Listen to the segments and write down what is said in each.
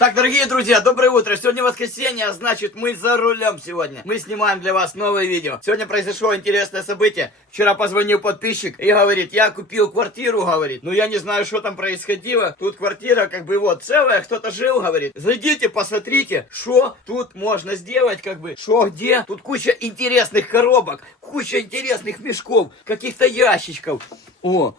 Так, дорогие друзья, доброе утро. Сегодня воскресенье, а значит мы за рулем сегодня. Мы снимаем для вас новое видео. Сегодня произошло интересное событие. Вчера позвонил подписчик и говорит, я купил квартиру, говорит. Ну я не знаю, что там происходило. Тут квартира как бы вот целая, кто-то жил, говорит. Зайдите, посмотрите, что тут можно сделать, как бы, что где. Тут куча интересных коробок, куча интересных мешков, каких-то ящичков. О!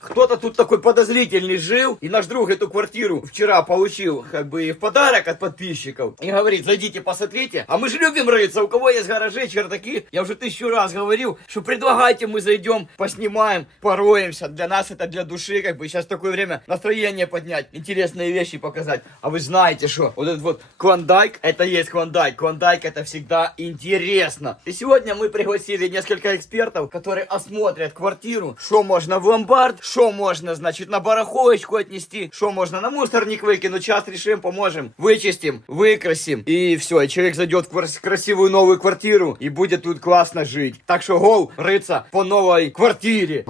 Кто-то тут такой подозрительный жил, и наш друг эту квартиру вчера получил, как бы, в подарок от подписчиков. И говорит, зайдите, посмотрите. А мы же любим рыться, у кого есть гаражи, чердаки. Я уже 1000 раз говорил, что предлагайте, мы зайдем, поснимаем, пороемся. Для нас это для души, как бы, сейчас такое время настроение поднять, интересные вещи показать. А вы знаете, что вот этот вот клондайк, это есть клондайк. Клондайк это всегда интересно. И сегодня мы пригласили несколько экспертов, которые осмотрят квартиру, что можно в ломбард, что можно, значит, на барахолочку отнести, что можно на мусорник выкинуть. Сейчас решим, поможем, вычистим, выкрасим. И все, и человек зайдет в красивую новую квартиру и будет тут классно жить. Так что гоу, рыться по новой квартире.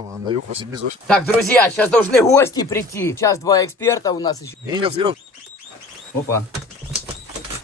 Так, друзья, сейчас должны гости прийти. Сейчас 2 эксперта у нас еще. Опа.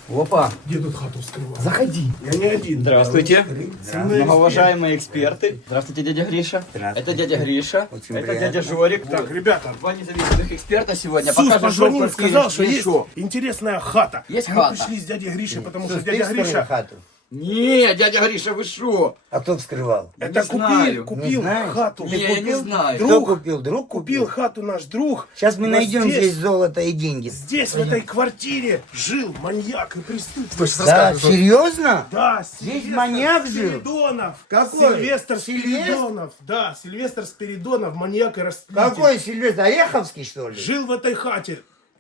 Опа. Где тут хату вскрывал? Заходи. Я не один. Здравствуйте. Многоуважаемые эксперты. Здравствуйте, дядя Гриша. Здравствуйте. Это дядя Гриша. Очень это приятно. дядя Жорик. Так, ребята, 2 независимых эксперта сегодня. Сус Покажем, позвонил, что в квартире. сказал, что И есть шо? интересная хата. Есть Мы хата. пришли с дядей Гришей, потому что Сус, ты дядя вскрыл Гриша... хату? Не, дядя Гриша, вы шо? А кто вскрывал? Это Не знаю. купил Не знаешь? хату. Не, я не знаю. Кто Друг купил? Друг купил хату наш друг. Сейчас мы Но найдем здесь золото и деньги. Здесь, в этой квартире, жил маньяк и преступник. Да, серьезно? Да, Здесь Сильвестр маньяк жил? Спиридонов. Какой? Сильвестр Сильвестр? Спиридонов. Да, Сильвестр Спиридонов, маньяк и растлитель. Какой Сильвестр? Ореховский, что ли? Жил в этой хате.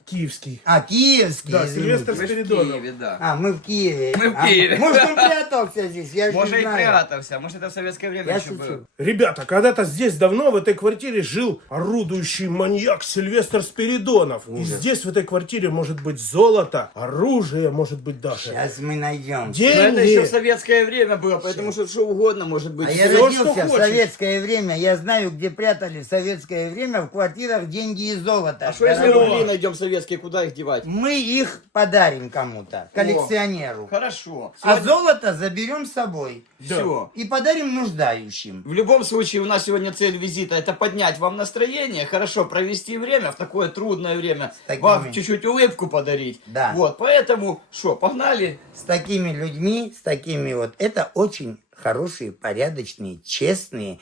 Киевский. А, киевский. Да, извините. Сильвестр Вы в Спиридонов. Киеве, да. А, мы в Киеве. Мы в Киеве. Может, он прятался здесь, я же Может не и знаю. прятался, может это в советское время Я еще шучу. было. Ребята, когда-то здесь давно в этой квартире жил орудующий маньяк Сильвестр Спиридонов. И здесь в этой квартире может быть золото, оружие, может быть даже. Сейчас мы найдем. Но это еще в Деньги. советское время было, поэтому что угодно может быть. А я Всё, родился что в хочешь. советское время. Я знаю, где прятали в советское время в квартирах деньги и золото. А что если Дорогой. рубли найдем советские, куда их девать? Мы их подарим кому-то, коллекционеру. Хорошо. А золото заберем с собой. Все. И подарим нуждающим. В любом случае, у нас сегодня цель визита это поднять вам настроение, хорошо провести время в такое трудное время, такими. вам чуть-чуть улыбку подарить. Да. Вот, поэтому, что, погнали? С такими людьми, с такими вот, это очень хорошие, порядочные, честные,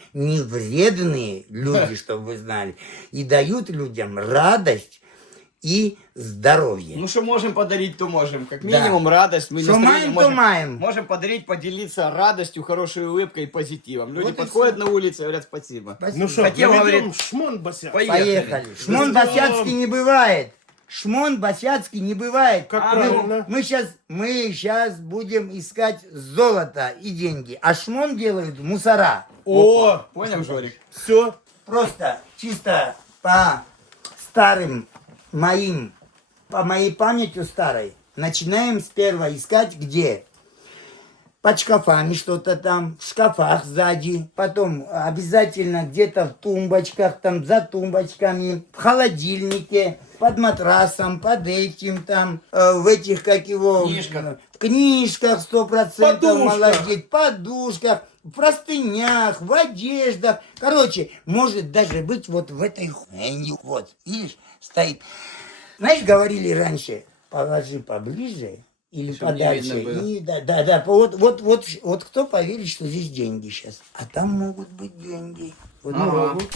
невредные люди, чтобы вы знали. И дают людям радость и здоровье. Ну, что можем подарить, то можем. Как Да. минимум радость. Мы Что настроение маем, то маем. Можем подарить, поделиться радостью, хорошей улыбкой и позитивом. Люди Вот и подходят на улице и говорят спасибо. Спасибо. Ну что, Хотел, наведем говорит, шмон босяк. Поехали. Шмон босяцкий не бывает. Шмон босяцкий не бывает. Как Мы- правильно? Мы сейчас будем искать золото и деньги. А шмон делают мусора. О, Понял, Жорик? все. Просто чисто по старым по моей памятью старой, начинаем сперва искать где? Под шкафами что-то там, в шкафах сзади, потом обязательно где-то в тумбочках, там за тумбочками, в холодильнике, под матрасом, под этим там, в этих, как его... Книжках. В книжках 100%, Подушках. молодец, подушках, в простынях, в одеждах. Короче, может даже быть вот в этой хуйне. Вот, видишь, стоит. Знаешь, говорили раньше, положи поближе или Чтоб не подальше. видно было. И, да. Вот кто поверит, что здесь деньги сейчас? А там могут быть деньги. Вот Ага. могут.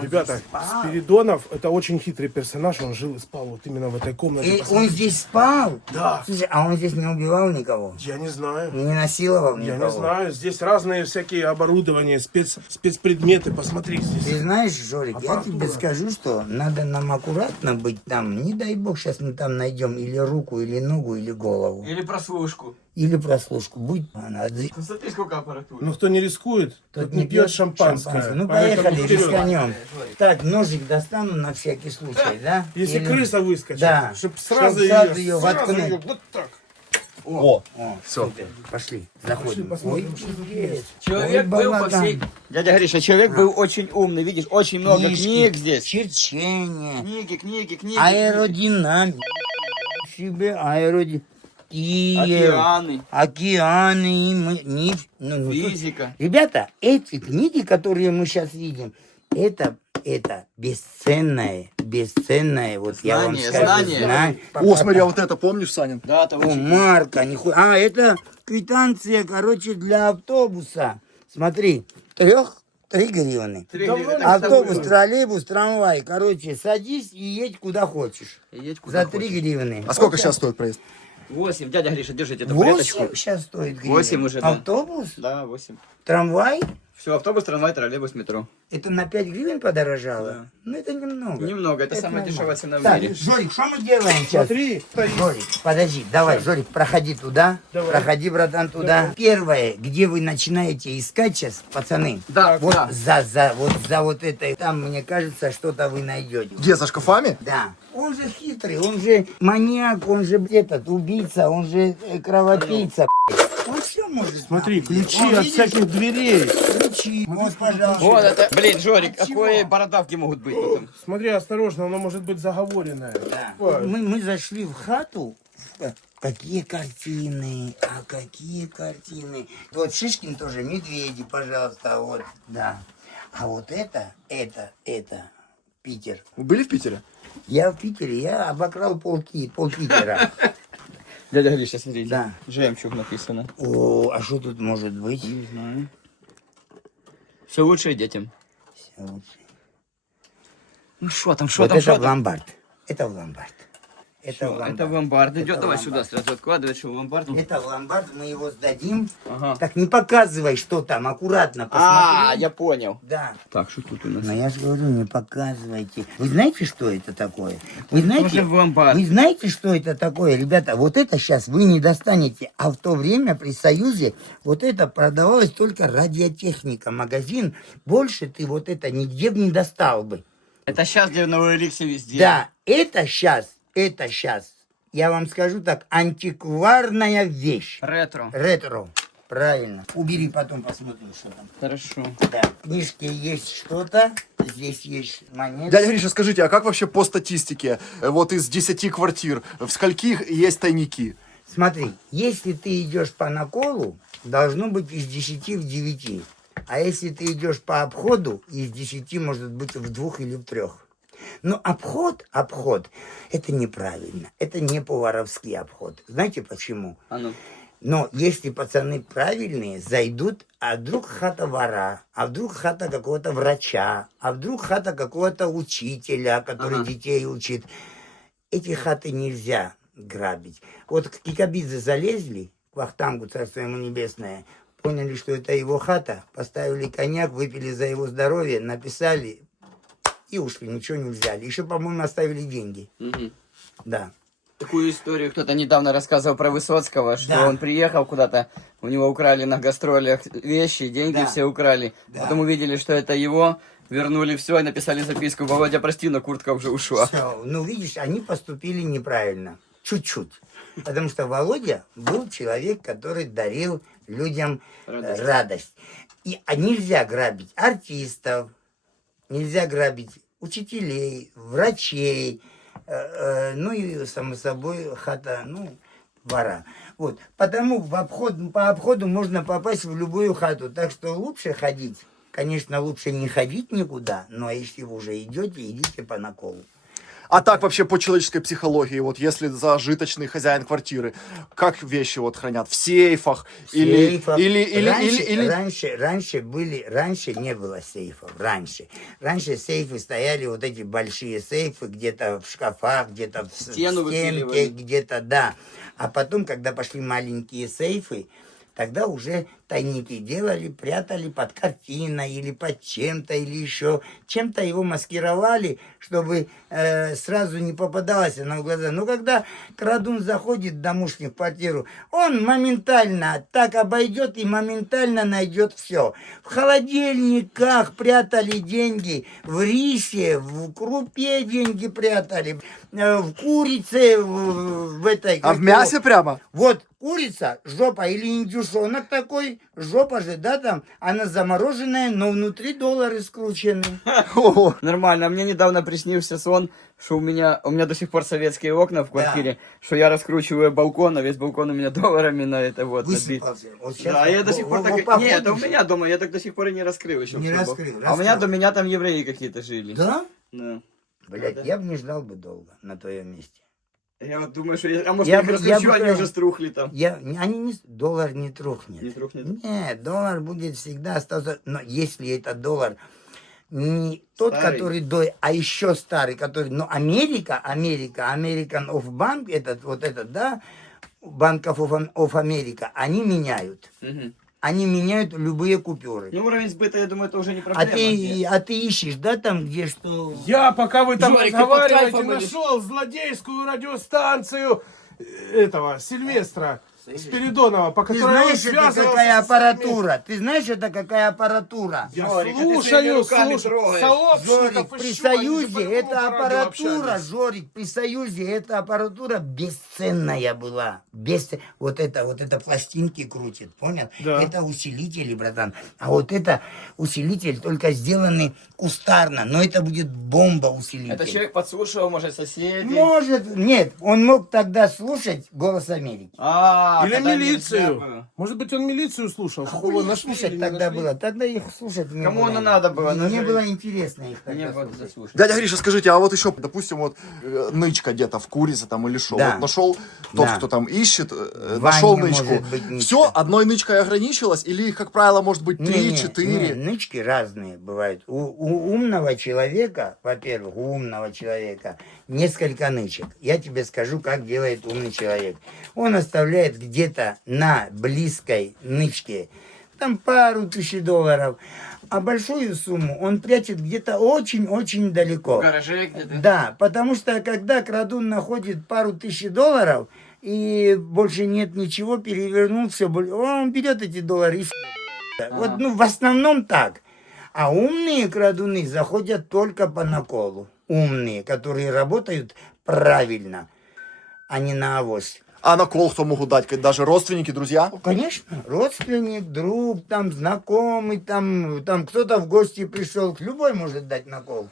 Ребята, здесь спал. Спиридонов это очень хитрый персонаж, он жил и спал вот именно в этой комнате. И он Посмотрите. здесь спал? Да. Слушай, а он здесь не убивал никого? Я не знаю. Не насиловал Я никого? не знаю, здесь разные всякие оборудования, спецпредметы, посмотри здесь. Ты знаешь, Жорик, я Аппаратура. тебе скажу, что надо нам аккуратно быть там. Не дай бог, сейчас мы там найдем или руку, или ногу, или голову. Или прослушку. Или прослушку. Будь надо. Смотри, сколько аппаратуры. Но кто не рискует, тот не пьет шампанское. Ну, Поэтому поехали, вперед. рисканем. Так, ножик достану на всякий случай, да? Если Или- крыса выскочит, Да. чтобы Чтоб сразу сразу ее её воткнуть. вот так. О, супер. Пошли, заходим. посмотрим, Ой, что тут чудес. Человек Ой, был по балаган. всей... Дядя Гриша, человек был очень умный, видишь, очень много Книжки, книг здесь. черчение, Книги. аэродинамика, себе аэроди... Океаны, Океаны, ну, физика. ребята, эти книги, которые мы сейчас видим, это бесценное, вот я вам Знание, скажу, знание. знание. О, смотри, а вот это помнишь, Санин? Да, это О, очень... марка, нихуя. А, это квитанция, короче, для автобуса. Смотри, 3 гривны. Автобус, троллейбус, трамвай. Короче, садись и едь куда хочешь. За 3 гривны. А сколько сейчас стоит проезд? 8. Дядя Гриша, держите эту плеточку. 8 сейчас стоит гривен. 8 уже, да. Автобус, Да, 8. трамвай. Все, автобус, трамвай, троллейбус, метро. Это на 5 гривен подорожало? Ну, это немного. Немного, это самая нормально. дешевая цена в Так, мире. Жорик, что мы делаем сейчас? Смотри, Жорик, подожди, давай, Жорик, проходи туда. Давай. Проходи, братан, туда. Первое, где вы начинаете искать сейчас, пацаны. Да, Вот да. за вот этой, там, мне кажется, что-то вы найдете. Где, за шкафами? Да. Он же хитрый, он же маньяк, он же этот убийца, он же кровопийца. Он все может. смотри, нахуй. ключи Он, от видишь, всяких дверей. ключи. Вот, пожалуйста. Вот это, блин, Жорик, От какие чего? бородавки могут быть потом? Смотри, осторожно, оно может быть заговоренное. Да. Ой. Мы зашли в хату. Какие картины, а какие картины. Вот Шишкин тоже, медведи, пожалуйста, вот, да. А вот это, Питер. Вы были в Питере? Я в Питере, я обокрал пол Питера. Дядя Гриша, смотрите. Да. Жемчуг написано. О, а что тут может быть? Не знаю. Все лучшее детям. Всё лучше. Ну что там, что Вот там, это что в там? ломбард. Это в ломбард. Это в Это в ломбард идет. Это Давай в сюда ломбард. сразу откладывай, что в ломбард. Это в ломбард, мы его сдадим. Ага. Так не показывай, что там, аккуратно А, посмотри. я понял. Да. Так, что тут у нас? Но я же говорю, не показывайте. Вы знаете, что это такое? Вы знаете, Тоже в ломбард. вы знаете, что это такое? Ребята, вот это сейчас вы не достанете. А в то время при Союзе вот это продавалось только радиотехника, магазин. Больше ты вот это нигде бы не достал бы. Это сейчас где на Эликсе везде. Да, это сейчас, я вам скажу так, антикварная вещь. Ретро. Ретро. Правильно. Убери, потом посмотрим, что там. Хорошо. Да, в книжке есть что-то, здесь есть монеты. Дядя Гриша, скажите, а как вообще по статистике, вот из 10 квартир, в скольких есть тайники? Смотри, если ты идешь по наколу, должно быть из 10 в 9. А если ты идешь по обходу, из 10 может быть в 2 или в 3. Но обход, это неправильно. Это не по-воровски обход. Знаете почему? А ну. Но если пацаны правильные, зайдут, а вдруг хата вора, а вдруг хата какого-то врача, а вдруг хата какого-то учителя, который детей учит. Эти хаты нельзя грабить. Вот к Кикабидзе залезли, к Вахтангу, царство ему небесное, поняли, что это его хата, поставили коньяк, выпили за его здоровье, написали и ушли, ничего не взяли. Еще, по-моему, оставили деньги. Угу. Да. Такую историю кто-то недавно рассказывал про Высоцкого, что Да. он приехал куда-то, у него украли на гастролях вещи, деньги Да. все украли. Да. Потом увидели, что это его, вернули все и написали записку: «Володя, прости, но куртка уже ушла». Всё. Ну, видишь, они поступили неправильно. Чуть-чуть. Потому что Володя был человек, который дарил людям радость. И нельзя грабить артистов, нельзя грабить учителей, врачей, ну и, само собой, хата, ну, вора. Вот. Потому по обходу можно попасть в любую хату. Так что лучше ходить. Конечно, лучше не ходить никуда, но если вы уже идете, идите по наколу. А так вообще по человеческой психологии, вот если зажиточный хозяин квартиры, как вещи вот хранят? В сейфах? Сейфов. Или... Раньше не было сейфов, Раньше сейфы стояли, вот эти большие сейфы, где-то в шкафах, где-то в Стену стенке, выпиливали. где-то, да. А потом, когда пошли маленькие сейфы, тогда уже тайники делали, прятали под картиной или под чем-то, или еще чем-то его маскировали, чтобы сразу не попадалось она в глаза. Но когда крадун заходит домушник в квартиру, он моментально так обойдет и моментально найдет все. В холодильниках прятали деньги, в рисе, в крупе деньги прятали, в курице, в этой... А в мясе прямо? Вот курица, жопа, или индюшонок такой, жопа же, да, там, она замороженная, но внутри доллары скручены. Ого. Нормально. Мне недавно приснился сон, что у меня до сих пор советские окна в квартире, что я раскручиваю балкон, а весь балкон у меня долларами на это вот набит. Высыпался. Вот щас Да, я до сих пор так... походу Нет, это у же. меня дома, я так до сих пор и не раскрыл еще. Не всё. раскрыл, А у меня раскрыл. до меня там евреи какие-то жили. Да? Да. Блять, я бы не ждал бы долго на твоем месте. Я вот думаю, что... А может, Я я их бы- раскручу, я бы они прям- уже струхли там. Они не, доллар не трухнет. Не трухнет? Нет, доллар будет всегда остаться. Но если это доллар не тот, Старый? который а еще старый, который. Но Америка, American of Bank, этот, да, Bank of America, они меняют. Мгм. Они меняют любые купюры. Ну, уровень сбыта, я думаю, это уже не А проблема. ты ищешь, да, там, где что. Я, пока вы там Жорик, ты разговариваете, под кайфом или- нашел злодейскую радиостанцию этого Сильвестра Спиридонова, по Ты которой он знаешь, это связывался какая со своими- аппаратура? Ты знаешь, это какая аппаратура? Я Жорик, а ты своими слушаю, руками трогаешь. сообщников Жорик, при ищу, они же Союзе по-любому эта по радио аппаратура, общались. Жорик, при Союзе эта аппаратура бесценная была. Вот это пластинки крутит, понял? Да. Это усилители, братан. А вот это усилитель только сделанный кустарно, но это будет бомба-усилитель. Это человек подслушивал, может, соседей. Может, нет, он мог тогда слушать «Голос Америки». А, Или тогда нельзя милицию. было. Может быть, он милицию слушал, чтобы Хуй его их нашли слушать или не тогда нашли? было. Тогда их слушать не Кому было. оно надо было? Мне Даже- было интересно их тогда Не вот слушать. заслушать. Дядя Гриша, скажите, а вот еще, допустим, вот нычка где-то в курице там или что? Да. Вот нашел тот, Да. кто там ищет, Ваня нашел может нычку. быть нычка. Все, одной нычкой ограничилось? Или их, как правило, может быть 3-4? Нычки разные бывают. У умного человека, во-первых, у умного человека несколько нычек. Я тебе скажу, как делает умный человек. Он оставляет где-то на близкой нычке там пару тысяч долларов, а большую сумму он прячет где-то очень-очень далеко. В гараже где-то. Да, потому что когда крадун находит пару тысяч долларов и больше нет ничего, перевернул все, он берет эти доллары и вот, ну, в основном так. А умные крадуны заходят только по наколу. Умные, которые работают правильно, а не на авось. А на кол кто могут дать? Даже родственники, друзья? Ну, конечно, родственник, друг, там, знакомый, там кто-то в гости пришел, любой может дать накол.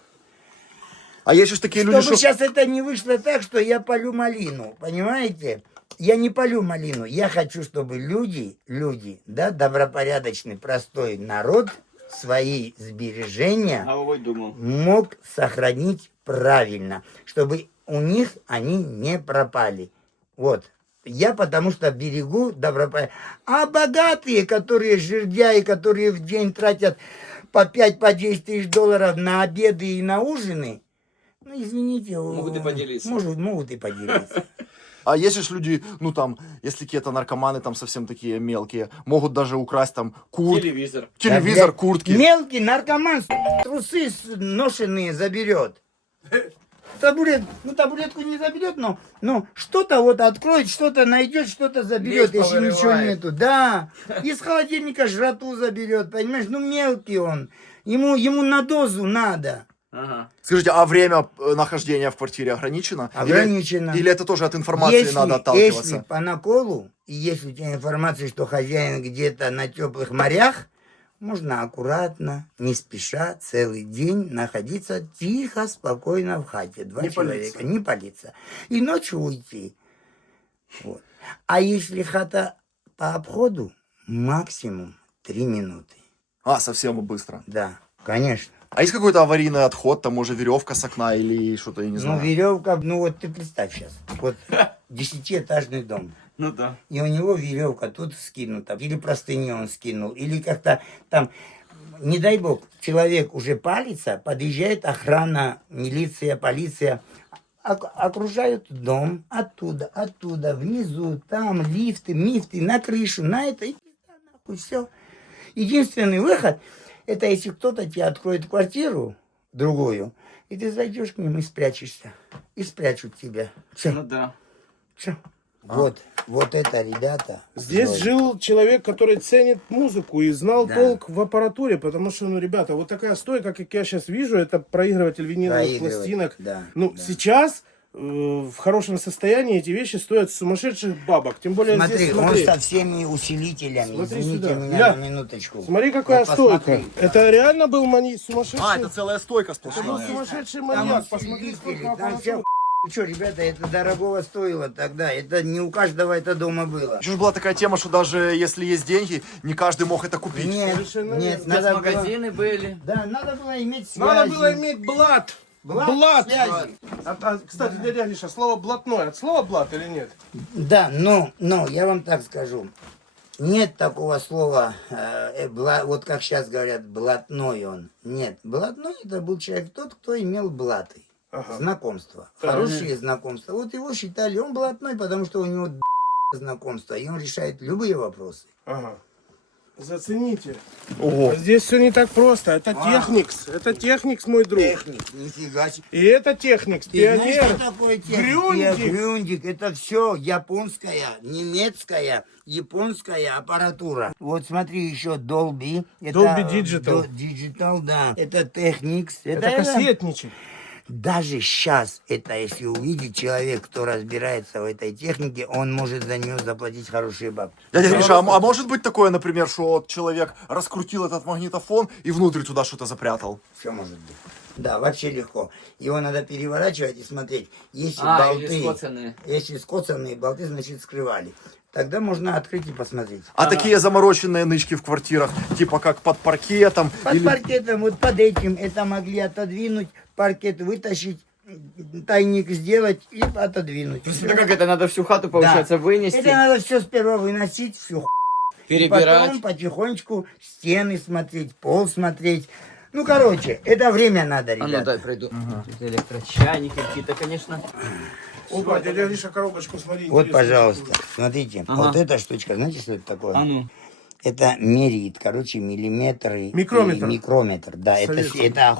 А есть же такие люди, Чтобы что... сейчас это не вышло так, что я полю малину, понимаете? Я не полю малину, я хочу, чтобы люди, да, добропорядочный, простой народ свои сбережения Головой думал. мог сохранить правильно, чтобы у них они не пропали. Вот. Я потому что берегу добропорядочно. А богатые, которые жердяи, которые в день тратят по 5-10 тысяч долларов на обеды и на ужины, ну, извините. Могут и поделиться. Могут и поделиться. А есть же люди, ну там, если какие-то наркоманы там совсем такие мелкие, могут даже украсть там Телевизор. телевизор, Да, блядь, куртки. Мелкий наркоман трусы ношенные заберет. Табуретку не заберет, но что-то вот откроет, что-то найдет, что-то заберет, Лишь если ничего повырывает. нету. Да, из холодильника жратву заберет, понимаешь, ну мелкий он. Ему на дозу надо. Ага. Скажите, а время нахождения в квартире ограничено? Ограничено. Или это тоже от информации надо отталкиваться? Если по наколу, и если у тебя информация, что хозяин где-то на теплых морях, можно аккуратно, не спеша, целый день находиться тихо, спокойно в хате. Два Не человека, палиться. не палиться. И ночью уйти. Вот. А если хата по обходу, максимум 3 минуты. А, совсем быстро. Да, конечно. А есть какой-то аварийный отход, там уже веревка с окна или что-то, я не Ну, знаю. веревка, ну вот ты представь сейчас. Вот 10-этажный дом. Ну да. И у него веревка тут скинута, или простыни он скинул, или как-то там, не дай бог, человек уже палится, подъезжает охрана, милиция, полиция, окружают дом оттуда, внизу, там лифты, мифты, на крышу, на это, и нахуй, все. Единственный выход, это если кто-то тебе откроет квартиру, другую, и ты зайдешь к ним и спрячешься, и спрячут тебя. Все. Ну да. Чё? Вот это, ребята. Здесь Жорик. жил человек, который ценит музыку и знал Да. толк в аппаратуре, потому что, ну, ребята, вот такая стойка, как я сейчас вижу, это проигрыватель виниловых Проигрыватель, пластинок. да, Ну, да. сейчас в хорошем состоянии эти вещи стоят сумасшедших бабок. Тем более Смотри, здесь, он смотри. со всеми усилителями. Смотри Извините сюда. меня Ля. на минуточку. Смотри, какая Вот стойка. посмотри. Это реально был сумасшедший. А, это целая стойка Это был сплошная. сумасшедший Там маньяк. Посмотри, усилители, сколько там вся аппаратуры. Что, ребята, это дорогого стоило тогда. Это не у каждого это дома было. Еще же была такая тема, что даже если есть деньги, не каждый мог это купить. Нет, Совершенно нет, верно. надо было... Магазины были. Да, надо было иметь связи. Надо было иметь блат. Блат, связи. Кстати, дядя Гриша, слово блатное от слова блат или нет? Да, но я вам так скажу. Нет такого слова, вот как сейчас говорят, блатной он. Нет, блатной это был человек тот, кто имел блаты. Ага. Знакомства. Так. Хорошие знакомства. Вот его считали, он блатной, потому что у него знакомства, и он решает любые вопросы. Ага. Зацените. Ого. Здесь все не так просто. Это техникс. Это техникс, мой друг. Техник, нифига себе. И это техникс. Ты знаешь, Пионер. что такое техник? Грюндик. Грюндик, это все японская, немецкая, японская аппаратура. Вот смотри, еще Dolby. Это Dolby Digital. Digital, да. Это техникс. Это кассетничек. Даже сейчас, это если увидит человек, кто разбирается в этой технике, он может за нее заплатить хорошие бабки. Дядя Гриша, а может быть такое, например, что вот человек раскрутил этот магнитофон и внутрь туда что-то запрятал? Все может быть. Да, вообще легко. Его надо переворачивать и смотреть. Если Или болты, скоцанные. если скоцанные болты, значит скрывали. Тогда можно открыть и посмотреть. А такие замороченные нычки в квартирах, типа как под паркетом? Под или- паркетом, вот под этим, это могли отодвинуть, паркет вытащить, тайник сделать и отодвинуть. Это как это, надо всю хату, получается, Да. вынести, Это надо все сперва выносить, всю и перебирать. потом потихонечку стены смотреть, пол смотреть. Ну, короче, это время надо, А ну ребята. дай пройду. Это электрочайники какие-то, конечно. Опа, дядя Гриша, коробочку смотри. Вот, интересную пожалуйста, такую. смотрите, Ага. вот эта штучка, знаете, что это такое? А ну. Это меряет, короче, миллиметры. Микрометр. И микрометр, да, Советский. это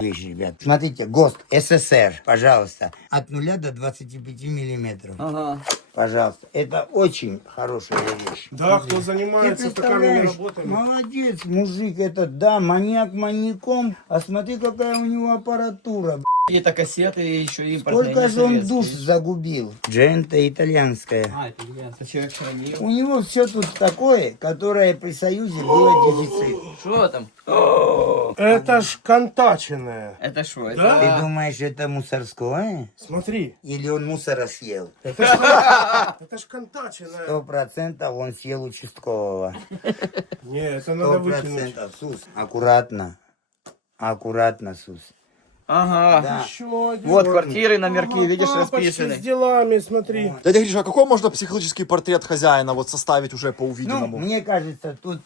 вещь, ребят. Смотрите, ГОСТ, СССР, пожалуйста, от 0 до 25 миллиметров. Ага. Пожалуйста, это очень хорошая вещь. Да, кто Ты занимается такими представляешь, работами. молодец, мужик этот, да, маньяк маньяком, а смотри, какая у него аппаратура. Какие-то кассеты еще импортные. Сколько не же он советские. душ загубил. Джента итальянская. А, это итальянский. Человек хранил. У него все тут такое, которое при Союзе было дефицит. Что там? Это ж контаченное. Это что? Да? Ты думаешь, это мусорское? Смотри. Или он мусора съел? Это ж контаченное. 100% он съел участкового. Не, это надо выкинуть. 100%. Сус, аккуратно. Аккуратно, Сус. Ага. Да. Еще один. Вот квартиры, номерки, Ага, видишь, папочки расписаны. с делами, смотри. Дядя Гриша, а какой можно психологический портрет хозяина вот составить уже по Ну, увиденному? мне кажется, тут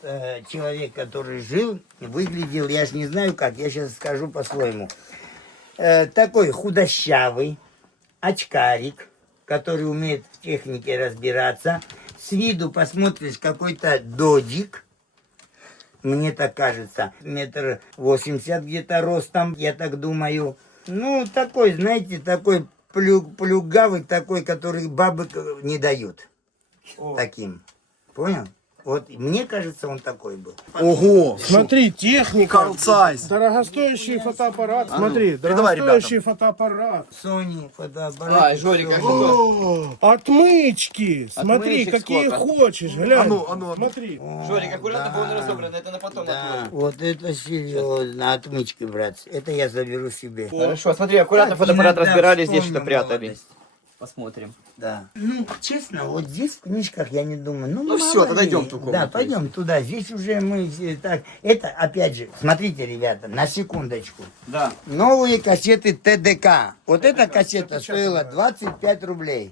человек, который жил, выглядел, я ж не знаю как, я сейчас скажу по-своему. Такой худощавый, очкарик, который умеет в технике разбираться. С виду посмотришь, какой-то додик. Мне так кажется, 1,80 м где-то ростом, я так думаю. Ну, такой, знаете, такой плюгавый, такой, который бабы не дают. О. Таким. Понял? Вот, мне кажется, он такой был. Ого! Смотри, техника. Карл Цайс. Дорогостоящий фотоаппарат. Смотри, передавай, дорогостоящий фотоаппарат. Sony фотоаппарат. А, Жорик, как было? О, отмычки. Смотри, Отмычек какие сколько? хочешь. Глянь. А ну, а ну. Смотри. Жорик, аккуратно, бо он разобран, это на потом Да, отложим. вот это серьезно, отмычки, брат. Это я заберу себе. Хорошо, смотри, аккуратно Так, фотоаппарат иногда разбирали, здесь вспомню что прятали. молодость. Посмотрим. Да. Ну, честно, вот здесь в книжках я не думаю. Ну, Ну мало всё, тогда ли. идем в ту комнату. Да, пойдем туда. Здесь уже мы все так. Это, опять же, смотрите, ребята, на секундочку. Да. Новые кассеты ТДК. Вот эта кассета стоила 25 рублей.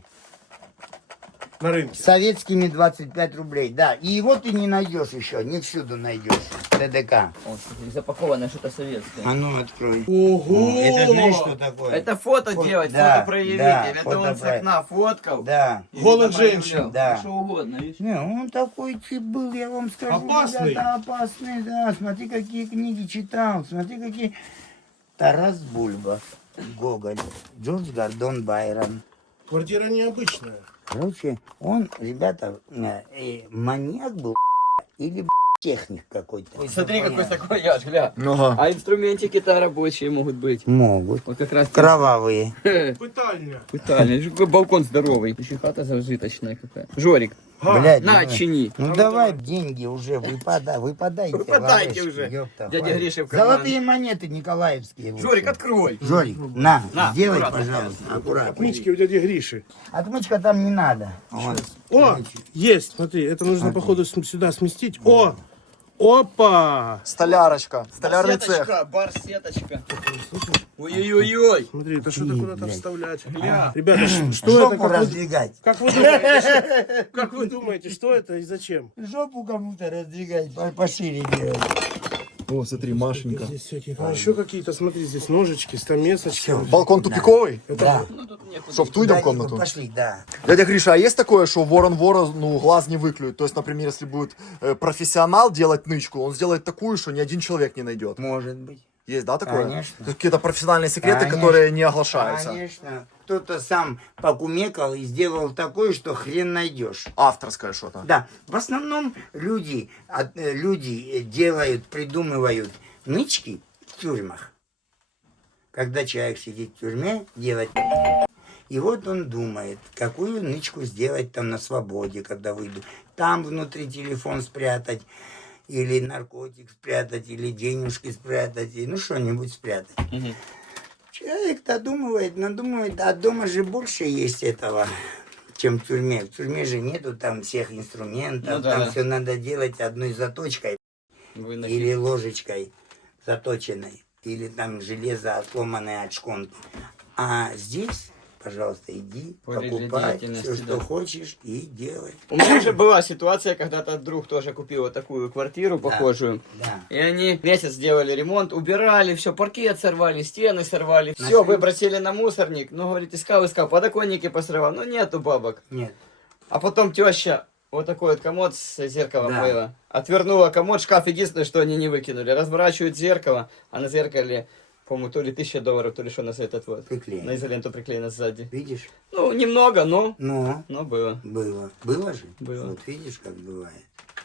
На рынке. Советскими 25 рублей, да. И его ты не найдешь еще, не всюду найдешь. ТДК. Вот, смотри, запакованное что-то советское. А ну, открой. Ого! Это знаешь, что такое? Это фото Фото, делать, да, фотопроявитель. да, Это он с фотопроявитель. окна фоткал. Да. и Голых видно, женщин, проявлял. да. Что угодно, видишь? Не, он такой тип был, я вам скажу. Опасный. Ребята, опасный, да. Смотри, какие книги читал. Смотри, какие... Тарас Бульба, Гоголь, Джордж Гордон Байрон. Квартира необычная. Короче, он, ребята, маньяк был или техник какой-то. Ой, смотри, какой такой яж, гля. Ага. А инструментики-то рабочие могут быть. Могут. Вот как раз Кровавые. Пытальня. пытали. Какой балкон здоровый. Еще хата зажиточная какая. Жорик, Блядь, на, ну, чини. ну давай деньги уже, выпадайте. Выпадайте Лавочки, уже. ёпта, Дядя хватит. Гриша в карман. Золотые монеты николаевские. лучше. Жорик, открой. Жорик, на, На, сделай, аккуратно. пожалуйста, аккуратно. Отмычки у дяди Гриши. Отмычка там не надо. Вот. О, есть, смотри, это нужно, походу, сюда сместить. О, опа! Столярочка. Столярный цех. Барсеточка, барсеточка. Ой-ой-ой-ой. Смотри, это что-то куда-то вставлять. Гля. Ребята, что это? Жопу раздвигать. Как вы думаете, как вы думаете, что это и зачем? Жопу кому-то раздвигать, пошире делать. О, смотри, Машенька. Здесь всякие, а еще какие-то, смотри, здесь ножички, стамесочки. Балкон тупиковый? Да. Что, в ту идем Да, комнату? Пошли, да. Дядя Гриша, а есть такое, что ворон вора, ну, глаз не выклюет? То есть, например, если будет профессионал делать нычку, он сделает такую, что ни один человек не найдет. Может быть. Есть, да, такое? Конечно. То есть какие-то профессиональные секреты, Конечно. которые не оглашаются. Конечно. Кто-то сам покумекал и сделал такое, что хрен найдешь. Авторское что-то. Да, в основном люди делают, придумывают нычки в тюрьмах. Когда человек сидит в тюрьме, делать. И вот он думает, какую нычку сделать там на свободе, когда выйду. Там внутри телефон спрятать, или наркотик спрятать, или денежки спрятать, и, ну что-нибудь спрятать. Человек надумывает, а дома же больше есть этого, чем в тюрьме. В тюрьме же нету там всех инструментов, Ну да, там да. все надо делать одной заточкой или ложечкой заточенной, или там железо отломанное от шконки. А здесь, пожалуйста, иди, Поле для покупай деятельности, все, что да. хочешь, и делай. У меня уже была ситуация, когда-то друг тоже купил вот такую квартиру похожую. Да. И они месяц делали ремонт, убирали, все, паркет сорвали, стены сорвали, все, Нашли? выбросили на мусорник. Ну, говорит, искал, подоконники посрывал, ну нету бабок. Нет. А потом теща вот такой вот комод с зеркалом Да. было. Отвернула комод, шкаф, единственное, что они не выкинули. Разворачивают зеркало, а на зеркале, по-моему, то ли $1000, то ли что на этот вот. Приклеено. На изоленту приклеено сзади. Видишь? Ну, немного, но Ну, было. было. Было же? Было. Вот видишь, как бывает.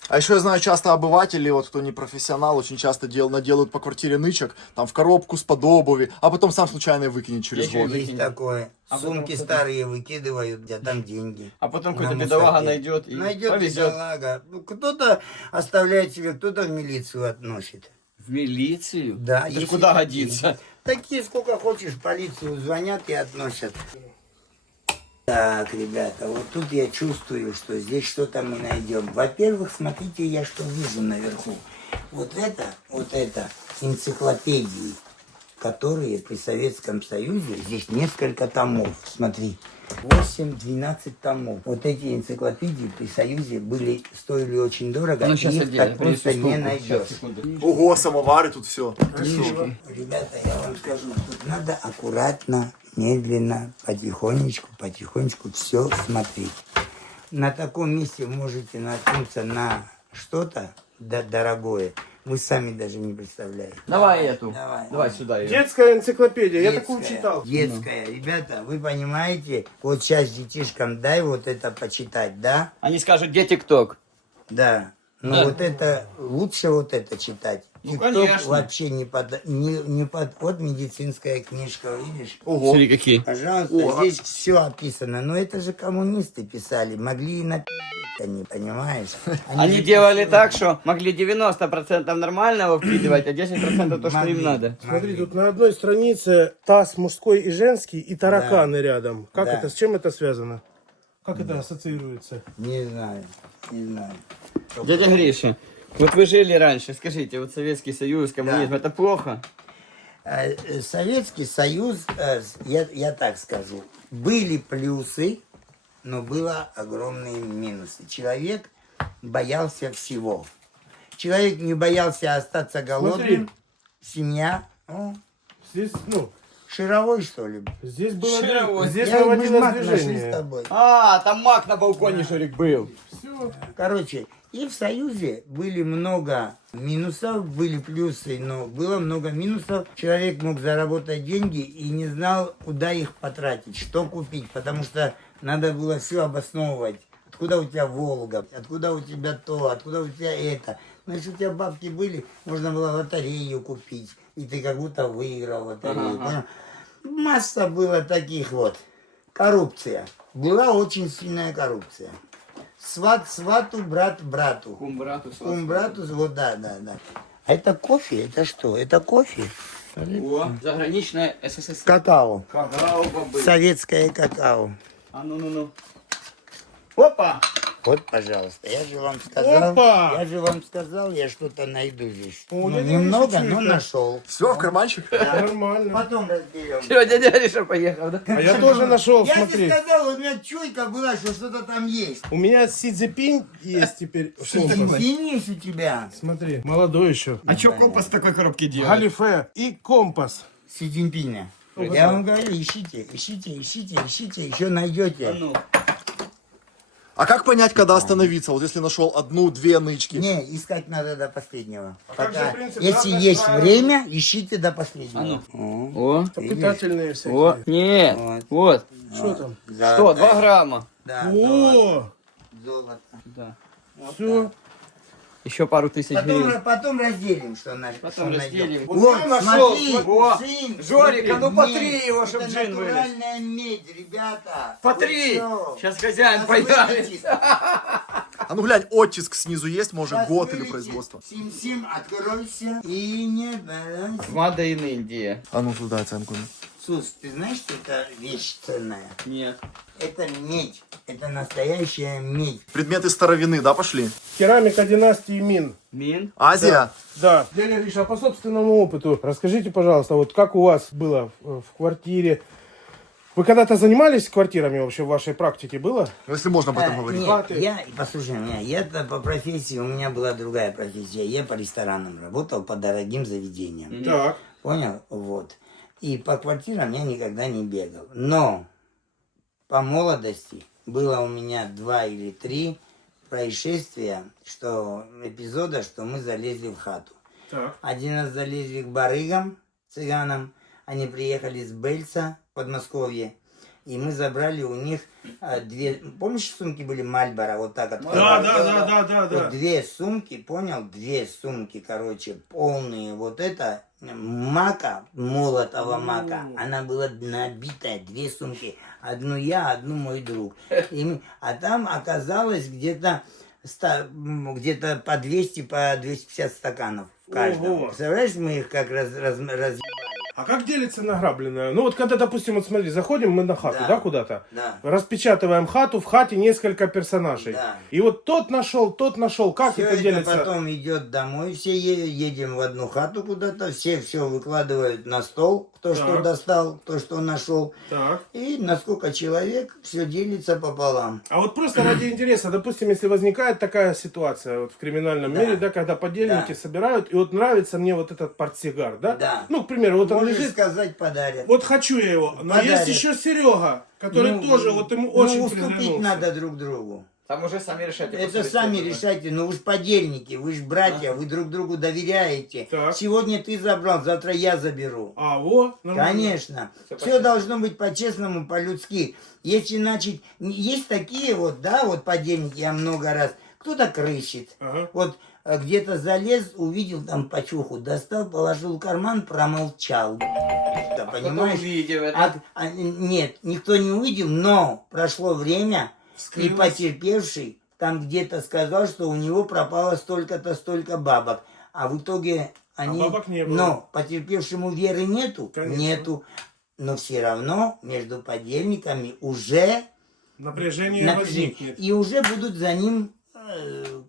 А еще я знаю, часто обыватели, вот кто не профессионал, очень часто наделают по квартире нычек, там в коробку с-под обуви, а потом сам случайно выкинет через Я год. еще- Есть Выкинь. такое. А Сумки потом старые выкидывают, а там деньги. А потом На какой-то мусорке. бедолага найдет и Найдет повезет. бедолага. Ну, кто-то оставляет себе, кто-то в милицию относит. В милицию? Да, Это если же куда такие. годится? Такие сколько хочешь, в полицию звонят и относят. Так, ребята, вот тут я чувствую, что здесь что-то мы найдем. Во-первых, смотрите, я что вижу наверху. Вот это энциклопедии, которые при Советском Союзе, здесь несколько томов, смотри. 8-12 томов. Вот эти энциклопедии при Союзе стоили очень дорого, Ну, и сейчас их отдельно, так просто принесу не стопку. найдешь. Сейчас, секунду. Ого, самовары тут все. Ребята, я вам скажу, тут надо аккуратно, медленно, потихонечку все смотреть. На таком месте можете наткнуться на что-то дорогое. Вы сами даже не представляете. Давай эту. Давай. Сюда ее. Детская энциклопедия, я такую Детская, читал. Детская. Ребята, вы понимаете, вот сейчас детишкам дай вот это почитать, да? Они скажут, где ТикТок? Да. Но Да. вот это, лучше вот это читать. Ну, TikTok конечно. вообще не под... Вот медицинская книжка, видишь? Ого. Смотри, какие. Пожалуйста, О, здесь все описано. Но это же коммунисты писали. Могли и написать, они, понимаешь? Они же делали писали. так, что могли 90% нормального вкидывать, а 10% то, что Могли. им надо. Смотри, тут на одной странице таз мужской и женский, и тараканы рядом. Как Да. это, с чем это связано? Как это ассоциируется? Не знаю. Дядя Гриша, вот вы жили раньше, скажите, вот Советский Союз, коммунизм, это плохо? Советский Союз, я так скажу, были плюсы, но было огромные минусы. Человек боялся всего. Человек не боялся остаться голодным. Семья. Здесь, ну, Шаровой, что ли? здесь было, Шаровой. здесь Мы ж наводилось маг нашли с движение. тобой. А, там маг на балконе, Шурик, был. Короче, и в Союзе были много минусов, были плюсы, но было много минусов. Человек мог заработать деньги и не знал, куда их потратить, что купить, потому что надо было все обосновывать. Откуда у тебя Волга, откуда у тебя то, откуда у тебя это. Но если у тебя бабки были, можно было лотерею купить, и ты как будто выиграл лотерею. Понял? Масса было таких вот. Коррупция. Была очень сильная коррупция. Сват свату, брат брату. Кумбрату. Кум брату, вот да. А это кофе? Это что? Это кофе? О, заграничная СССР. Какао. Какао бобы. Советское какао. А ну. Опа! Вот, пожалуйста, я же вам сказал. Опа! Я же вам сказал, я что-то найду здесь. О, Ну, дядя немного, Гриша, но чё это? нашел. Все, в карманчик. Нормально. Потом разберем. Все, дядя Гриша поехал, да? А я тоже нашел, Я смотри. же сказал, у меня чуйка была, что что-то там есть. У меня Си Цзиньпинь есть теперь. компас. Синь есть у тебя. Смотри, молодой еще. А что компас в такой коробке делает? Галифе и компас. Си Цзиньпиня. Я вам говорю, ищите, еще найдете. Ну, А как понять, когда остановиться? Вот если нашел одну-две нычки. Не, искать надо до последнего. как же Пока, принцип если равных есть правил? время, ищите до последнего. о, Питательные всякие. о, нет, вот. Что там? Что, 2 грамма? Да, О, золото. Да. все. Еще пару тысяч гривен. Потом разделим, что наш. Потом разделим. Вот, я нашел, смотри, О, джин, Жорик, а ну смотри, потри медь. его, чтоб Это джин вылез. натуральная медь, ребята. Потри! Вы чё? Сейчас хозяин Сейчас появится. вылетит. А ну глянь, оттиск снизу есть, может, Сейчас год или вылетит. производство. Сим-сим, откройся. И не балуйся. Made in India. А ну туда оценку. Сус, ты знаешь, что это вещь ценная? Нет. Это медь. Это настоящая медь. Предметы старовины, да, пошли? Керамика династии Мин. Мин? Азия? Да. Дядя Гриша, а по собственному опыту, расскажите, пожалуйста, вот как у вас было в квартире? Вы когда-то занимались квартирами вообще в вашей практике, было? Ну, если можно об этом говорить. Нет, Хватит. послушай меня, я-то по профессии, у меня была другая профессия. Я по ресторанам работал, по дорогим заведениям. Так. Понял? Вот. И по квартирам я никогда не бегал. Но по молодости было у меня 2 или 3 происшествия, эпизода, что мы залезли в хату. Так. Один раз залезли к барыгам, цыганам. Они приехали с Бельца, Подмосковье. И мы забрали у них 2... Помнишь, сумки были Мальборо? Вот так открывали? Да. Вот 2 сумки, понял? 2 сумки, короче, полные. Вот это мака, молотого мака. Она была набитая, 2 сумки. Одну я, одну мой друг. А там оказалось где-то по 200, по 250 стаканов в каждом. Ого. Представляешь, мы их как разъебали? А как делится награбленное? Ну вот когда, допустим, вот смотри, заходим мы на хату, Да. да, куда-то? Да. Распечатываем хату, в хате несколько персонажей. Да. И вот тот нашел, как Все это это делится? потом идет домой, все едем в одну хату куда-то, все выкладывают на стол, кто что Так. достал, кто что нашел. Так. И на сколько человек все делится пополам. А вот просто ради интереса, допустим, если возникает такая ситуация вот в криминальном Да. мире, да, когда подельники Да. собирают, и вот нравится мне вот этот портсигар, да? Да. Ну, к примеру, вот он Можешь лежит, сказать, подарят. вот хочу я его, но Подарят. есть еще Серега, который тоже вот ему очень уступить приглянулся. надо друг другу. Там уже сами решайте. Это сами решайте, ну вы ж подельники, вы ж братья, вы друг другу доверяете. Так. Сегодня ты забрал, завтра я заберу. А, вот, нормально. Конечно. Всё Все должно быть по-честному, по-людски. Если, значит, есть такие вот, да, вот подельники, я много раз, кто-то крыщит. Ага. Вот где-то залез, увидел там почуху, достал, положил в карман, промолчал. Да, понимаешь? Увидел это. Нет, никто не увидел, но прошло время, и Вскрылось. потерпевший там где-то сказал, что у него пропало столько-то, столько бабок. А в итоге они... бабок не было. Но потерпевшему веры нету? Конечно. Нету. Но все равно между подельниками уже Напряжение напряжение. возникнет. И уже будут за ним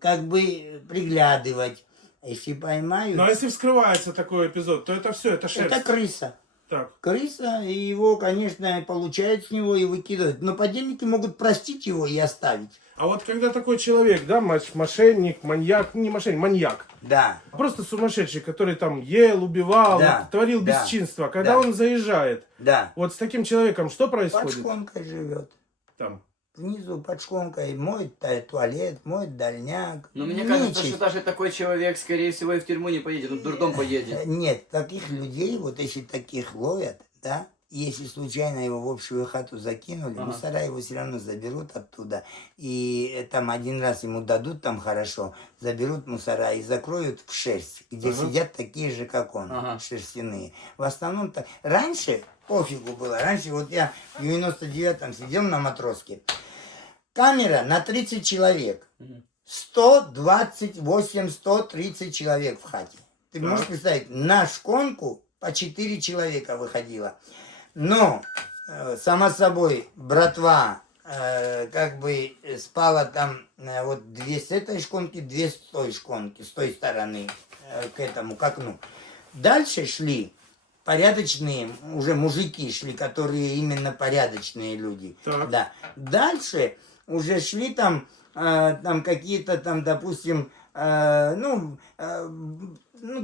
как бы приглядывать. Если поймают, Но если вскрывается такой эпизод, то это все, это шерсть. это крыса. Так. Крыса, и его, конечно, получают с него и выкидывают. Но подельники могут простить его и оставить. А вот когда такой человек, да, мошенник, маньяк, не мошенник, маньяк, Да. просто сумасшедший, который там ел, убивал, Да, творил да, бесчинство, когда да. он заезжает, Да. вот с таким человеком что Под происходит? шконкой живет. Там. Внизу под шконкой моет туалет, моет дальняк. Но мне кажется, Нечисть. что даже такой человек, скорее всего, и в тюрьму не поедет, он в дурдом поедет. Нет, таких людей, вот если таких ловят, да, если случайно его в общую хату закинули, мусора его все равно заберут оттуда. И там один раз ему дадут там хорошо, заберут мусора и закроют в шерсть, где сидят такие же, как он, шерстяные. В основном так. Раньше пофигу было. Раньше вот я в 99-м сидел на Матроске. Камера на 30 человек. 128-130 человек в хате. Ты можешь представить, на шконку по 4 человека выходило. Но, само собой, братва как бы спала там вот 2 с этой шконки, 2 с той шконки, с той стороны к этому, к окну. Дальше шли порядочные, уже мужики шли, которые именно порядочные люди. Так. Да. Дальше уже шли там, там какие-то там, допустим,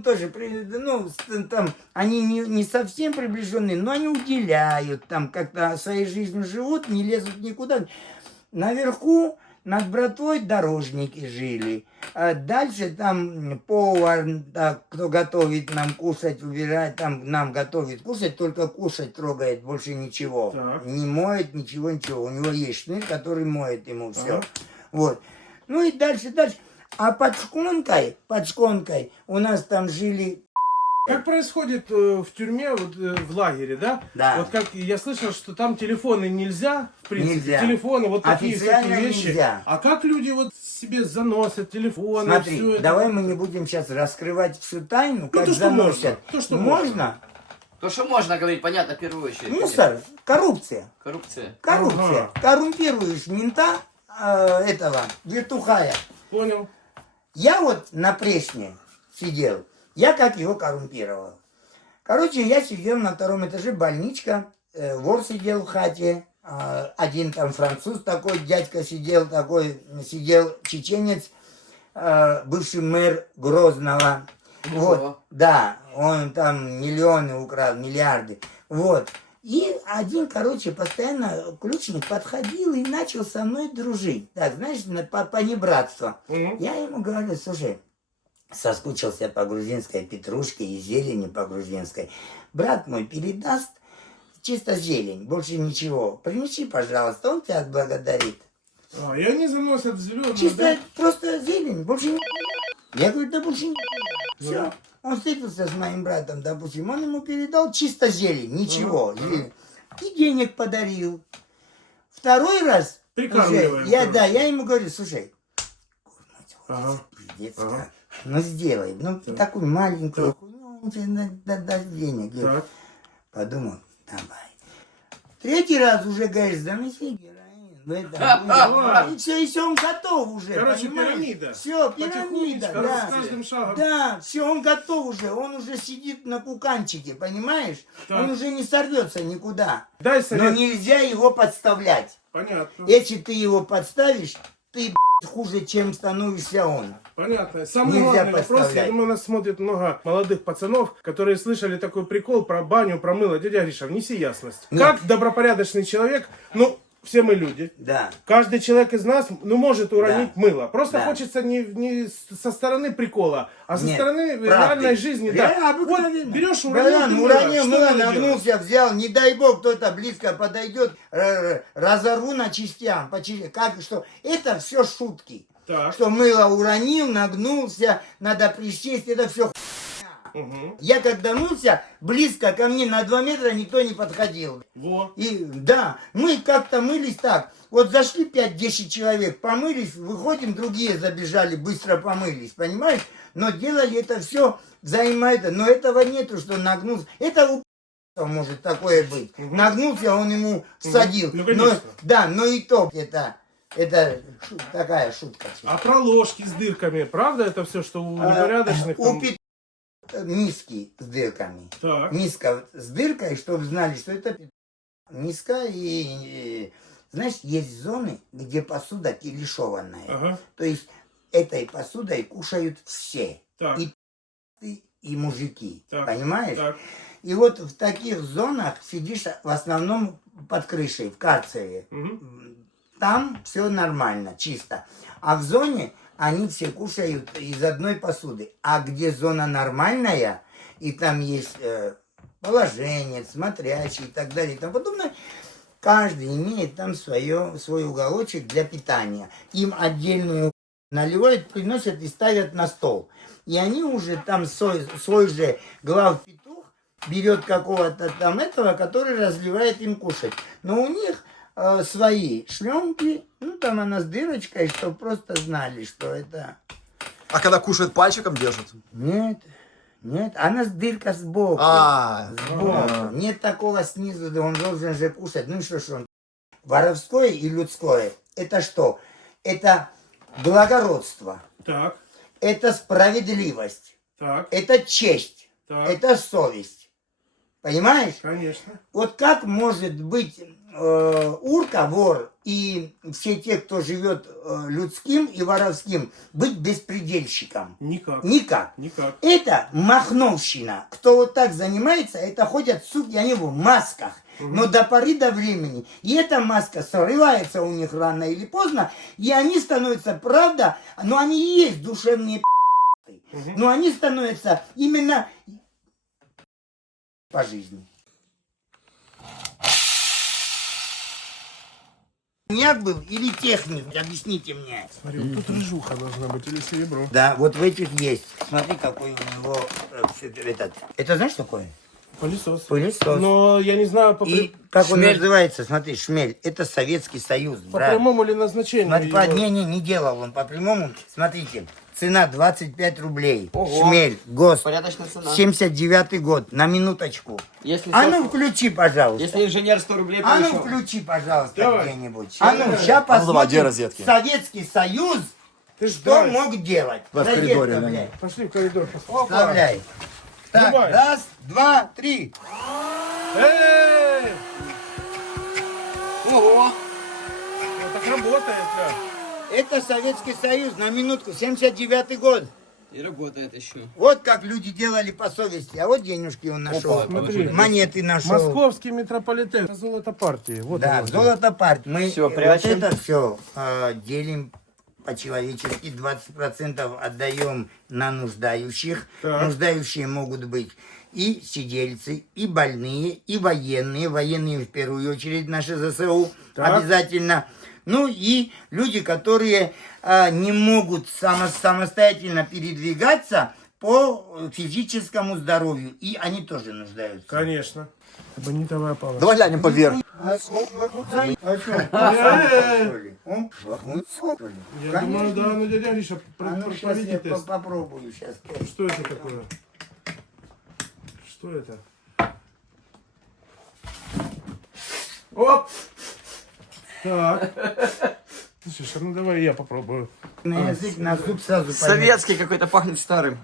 тоже, там, они не совсем приближенные, но они уделяют, там, как-то своей жизнью живут, не лезут никуда. Наверху над братвой дорожники жили. А дальше там повар, так, кто готовит нам кушать, убирает, там нам готовит кушать, только кушать трогает, больше ничего. Так. Не моет, ничего. У него есть шнырь, который моет ему все. Вот. Ну и дальше. А под шконкой у нас там жили... Как происходит в тюрьме, вот, в лагере, да? Да. Вот как я слышал, что там телефоны нельзя, в принципе, Нельзя. телефоны, вот такие Официально всякие вещи. нельзя. А как люди вот себе заносят телефоны, Смотри, все это? давай мы не будем сейчас раскрывать всю тайну, как то, что заносят. можно. То, что можно? То, что можно говорить, понятно, в первую очередь. Мусор, коррупция. Коррупция. Коррупция. Коррумпируешь мента этого, вертухая. Понял. Я вот на Пресне сидел, я как его коррумпировал. Короче, я сидел на 2-м этаже, больничка, вор сидел в хате, один там француз такой, дядька сидел чеченец, бывший мэр Грозного. Вот, да, он там миллионы украл, миллиарды. Вот. И один, короче, постоянно ключник подходил и начал со мной дружить. Так, знаешь, по понебратству. Я ему говорю, слушай, соскучился по грузинской петрушке и зелени по грузинской. Брат мой передаст чисто зелень, больше ничего. Принеси, пожалуйста, он тебя отблагодарит. И они заносят зеленую, Чисто да? просто зелень, больше не... Я говорю, да больше не... Все. Он встретился с моим братом, допустим, он ему передал чисто зелень, ничего. Зелень. И денег подарил. Второй раз Прикармливаем, уже, я короче. ему говорю, слушай, пиздец, ну сделай, ну такую маленькую, ну он тебе даст денег. Я Так. подумал, давай. Третий раз уже, говоришь, заноси героин. В этом, и все, он готов уже. Короче, понимаешь? пирамида. Все, пирамида, Потихонечку, да. с каждым шагом. Да, все, он готов уже. Он уже сидит на куканчике, понимаешь? Так. Он уже не сорвется никуда. Дай Но совет. нельзя его подставлять. Понятно. Если ты его подставишь, ты хуже, чем становишься он. Понятно. Самый Нельзя главный вопрос, я подставлять. думаю, нас смотрит много молодых пацанов, которые слышали такой прикол про баню, про мыло. Дядя Гриша, внеси ясность. Нет. Как добропорядочный человек, ну, все мы люди. Да. Каждый человек из нас, ну, может уронить Да. мыло. Просто Да. хочется не со стороны прикола, а со Нет, стороны правды. реальной жизни. Да. Реально, Вот обыкновенно. берешь, Братан, ты уронил, что мыло, надо делать? нагнулся, взял, не дай бог, кто-то близко подойдет, разорву на частям, как что, это все шутки. Так. Что мыло уронил, нагнулся, надо присесть, это все Угу. Я когда мылся, близко ко мне на 2 метра никто не подходил. Во. И да, мы как-то мылись так. Вот зашли 5-10 человек, помылись, выходим, другие забежали, быстро помылись, понимаешь? Но делали это все взаимно. Но этого нету, что нагнулся. Это у может такое быть. Нагнулся, он ему всадил. Ну, но, конечно. да, но и то это такая шутка. А про ложки с дырками, правда это все, что у непорядочных У там... миски с дырками. Так. Миска с дыркой, чтобы знали, что это миска. И знаешь, есть зоны, где посуда килишованная. Ага. То есть этой посудой кушают все. Так. И мужики. Так. Понимаешь? Так. И вот в таких зонах сидишь в основном под крышей, в карцере. Мгм. Там все нормально, чисто. А в зоне они все кушают из одной посуды. А где зона нормальная, и там есть положенец, смотрящий и так далее и тому подобное. Каждый имеет там свой уголочек для питания. Им отдельную наливают, приносят и ставят на стол. И они уже там свой же главпетух берет какого-то там этого, который разливает им кушать. Но у них свои шлемки, ну там она с дырочкой, чтобы просто знали, что это... А когда кушает, пальчиком держит? Нет, нет, она с дырка сбоку. Сбоку. Нет такого снизу, да он должен же кушать. Ну и что ж он? Воровское и людское. Это что? Это благородство. Так, Это справедливость. так, Это честь. так. Это совесть. Понимаешь? Конечно. Вот как может быть урка, вор и все те, кто живет людским и воровским, быть беспредельщиком? Никак. Никак. Никак. Это махновщина. Кто вот так занимается, это ходят суки, они в масках. Но до поры до времени. И эта маска срывается у них рано или поздно, и они становятся, правда, но они и есть душевные но они становятся именно по жизни. Маньяк был или техник? Объясните мне. Смотри, вот тут рыжуха должна быть или серебро. Да, вот в этих есть. Смотри, какой у него этот. Это знаешь, что такое? Пылесос. Пылесос. Но я не знаю по, И как он Шмель. называется, смотри, шмель. Это Советский Союз. по брат. прямому ли назначению. Смотри, его? не делал он по прямому. Смотрите, цена 25 рублей. Ого. Шмель, ГОСТ. Порядочная цена. 79-й год, на минуточку. Если, А ну включи, пожалуйста. если инженер 100 рублей А ну получил. включи, пожалуйста, Давай. где-нибудь. А ну, сейчас А ну, давай, где посмотрим. розетки? Советский Союз, Ты ж что давай. мог делать? Давай в Розетка, коридоре, блядь. Леонид. Пошли в коридор. Опа. Вставляй. Так, Давай. раз, два, три. Эй! Ого! Вот так работает, да. Это Советский Союз, на минутку, 79-й год. И работает еще. Вот как люди делали по совести, а вот денежки он нашел. смотри. Монеты нашел. Московский метрополитен. Это золото партии. Вот Да, оно. золото партии. Мы Всё, вот прячем. это все делим по-человечески, 20% отдаем на нуждающих. Так. Нуждающие могут быть и сидельцы, и больные, и военные. Военные в первую очередь наши ЗСУ Так. обязательно. Ну и люди, которые не могут самостоятельно передвигаться по физическому здоровью. И они тоже нуждаются. Конечно. Бонитовая палочка. Давай глянем поверх. А что? Я думаю, да, ну дядя Гриша, А ну, сейчас проведите я тест. попробую сейчас. Что это такое? Что это? Оп! Так. Слушай, ну давай я попробую. На язык, на зуб сразу поймет. Советский какой-то, пахнет старым.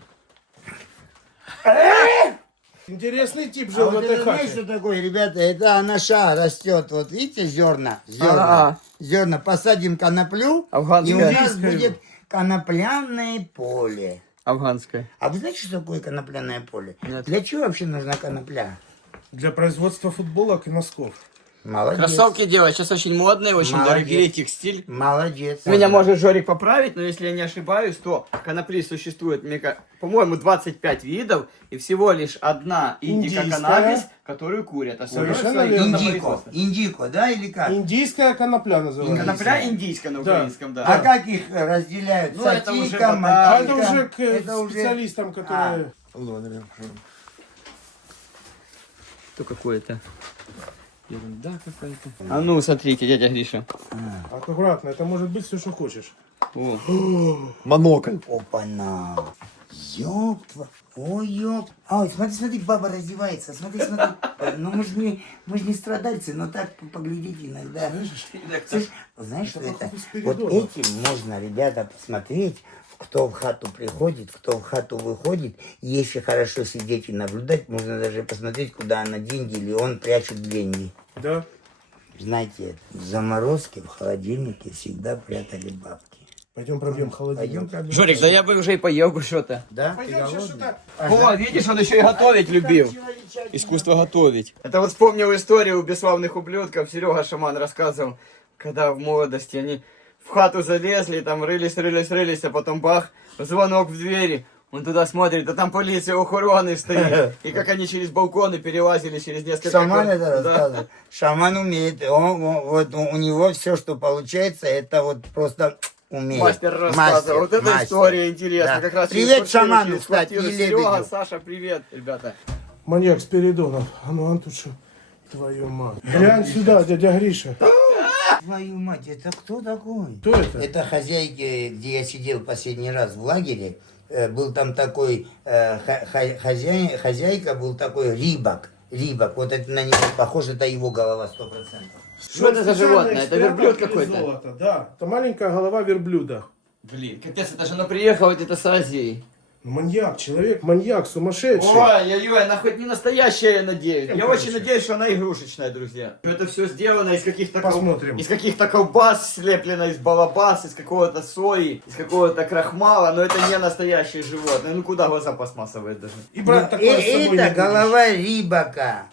Интересный тип А жил в вот этой это знаешь, хате. что такое, ребята? Это анаша растет. Вот видите, зерна? А-а. Зерна. Посадим коноплю, Афганская. и у нас Индийская. будет конопляное поле. Афганская. А вы знаете, что такое конопляное поле? Нет. Для чего вообще нужна конопля? Для производства футболок и носков. Молодец. Кроссовки делать сейчас очень модные, очень Молодец. дорогие, текстиль. Молодец. Меня может Жорик поправить, но если я не ошибаюсь, то конопли существует, по-моему, 25 видов, и всего лишь одна индика Индийская. каннабис, которую курят. Остальное Совершенно всё верно. идёт на Индико. производство. Индико, да, или как? Индийская конопля называется. Конопля индийская на Да. украинском, да. А как их разделяют? Ну, это уже Сатика, вода. А матика? это уже к Это уже- специалистам, которые... Что какое-то? Ерунда какая-то. А ну, смотрите, дядя Гриша. Аккуратно, это может быть все, что хочешь. О. Монокль. Опа-на. Ёб тва- Ой, ёб. Ой, смотри, смотри, баба раздевается. Смотри, смотри. Ну, мы же не страдальцы, но так поглядите иногда. Слышь, знаешь, что это? похоже, Вот Спиридонов. этим можно, ребята, посмотреть, кто в хату приходит, кто в хату выходит. И если хорошо сидеть и наблюдать, можно даже посмотреть, куда она деньги или он прячет деньги. Да? Знаете, в заморозке, в холодильнике всегда прятали бабки. Пойдем пробьем холодильник. Пойдем пробьем. Жорик, да я бы уже и поел бы что-то. Да? Ты Пойдем сейчас голодный? что-то... О, видишь, он еще и готовить любил. Искусство готовить. Это вот вспомнил историю у бесславных ублюдков. Серега Шаман рассказывал, когда в молодости они в хату залезли, там рылись, а потом бах, звонок в двери. Он туда смотрит, а там полиция охороны стоит. И как они через балконы перелазили через несколько... Шаман это Да. рассказывает. Шаман умеет. Вот у него все, что получается, это вот просто умеет. Мастер рассказывал. Вот эта мастер. история интересная. Да. Как раз Привет через квартиру, шаману, через кстати, квартиру. и Серега, Лебедю. Саша, привет, ребята. Маньяк Спиридонов. А ну, Антуша, твою мать. Глянь сюда, дядя Гриша. Твою мать, это кто такой? Кто это? Это хозяйки, где я сидел последний раз в лагере. Был там такой хозяйка, был такой рибак. Рибак, вот это на него похоже, это его голова 100%. Что это за животное? Это верблюд Спрятали какой-то? золото, да. Это маленькая голова верблюда. Блин, капец, это же она приехала где-то с Азии. Маньяк, человек, маньяк, сумасшедший. Ой-ой-ой, она хоть не настоящая, я надеюсь. Я короче. очень надеюсь, что она игрушечная, друзья. Это все сделано из каких-то Посмотрим. из каких-то колбас, слеплено из балабас, из какого-то сои, из какого-то крахмала, но это не настоящее животное. Ну куда глаза пластмассовые даже. И брать такое с собой не Это будешь. голова рибака.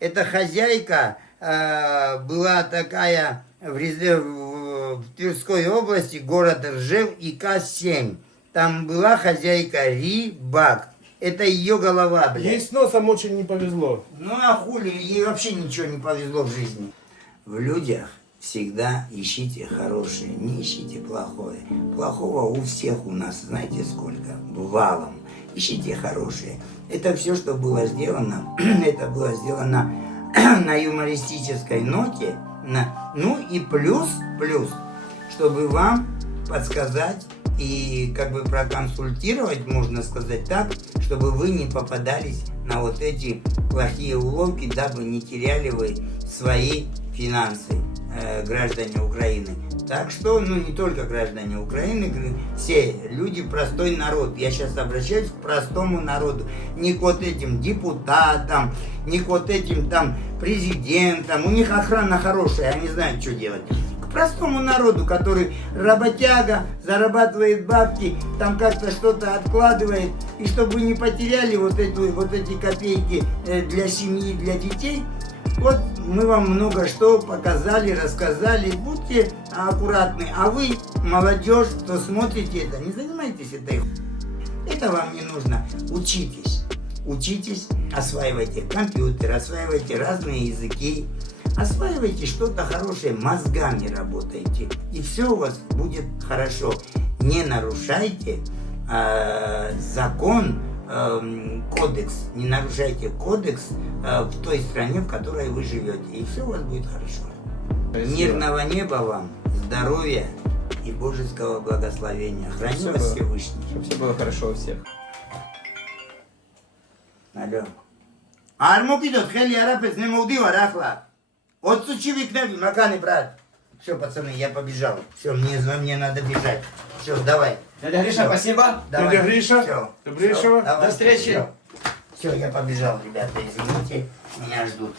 Это хозяйка была такая в Тверской области, город Ржев, ИК-7. Там была хозяйка Рибак. Это ее голова, блядь. Ей с носом очень не повезло. Ну а хули, ей вообще ничего не повезло в жизни. В людях всегда ищите хорошее, не ищите плохое. Плохого у всех у нас, знаете сколько? Валом. Ищите хорошее. Это все, что было сделано, это было сделано на юмористической ноте. Ну и плюс, чтобы вам подсказать и как бы проконсультировать, можно сказать так, чтобы вы не попадались на вот эти плохие уловки, дабы не теряли вы свои финансы, граждане Украины. Так что, ну не только граждане Украины, все люди, простой народ. Я сейчас обращаюсь к простому народу. Не к вот этим депутатам, не к вот этим там президентам. У них охрана хорошая, они знают, что делать. К простому народу, который работяга, зарабатывает бабки, там как-то что-то откладывает. И чтобы вы не потеряли вот эти копейки для семьи, для детей, вот мы вам много что показали, рассказали. Будьте аккуратны. А вы, молодежь, кто смотрите это, не занимайтесь этой. Это вам не нужно. Учитесь. Учитесь, осваивайте компьютер, осваивайте разные языки. Осваивайте что-то хорошее, мозгами работайте. И все у вас будет хорошо. Не нарушайте закон, кодекс, не нарушайте кодекс в той стране, в которой вы живете. И все у вас будет хорошо. Спасибо. Мирного неба вам, здоровья и божеского благословения. Храни вас Всевышний. Чтобы все было хорошо у всех. Алло. Армук идет, хели арапец не молдива, рахла. Вот сучивик неби, маканы, брат. Все, пацаны, я побежал. Все, мне надо бежать. Все, давай. Дядя Гриша, спасибо. Давай. Дядя Гриша, Всё, добрейшего. всё, давай. До встречи. Все, я побежал, ребята, извините, меня ждут.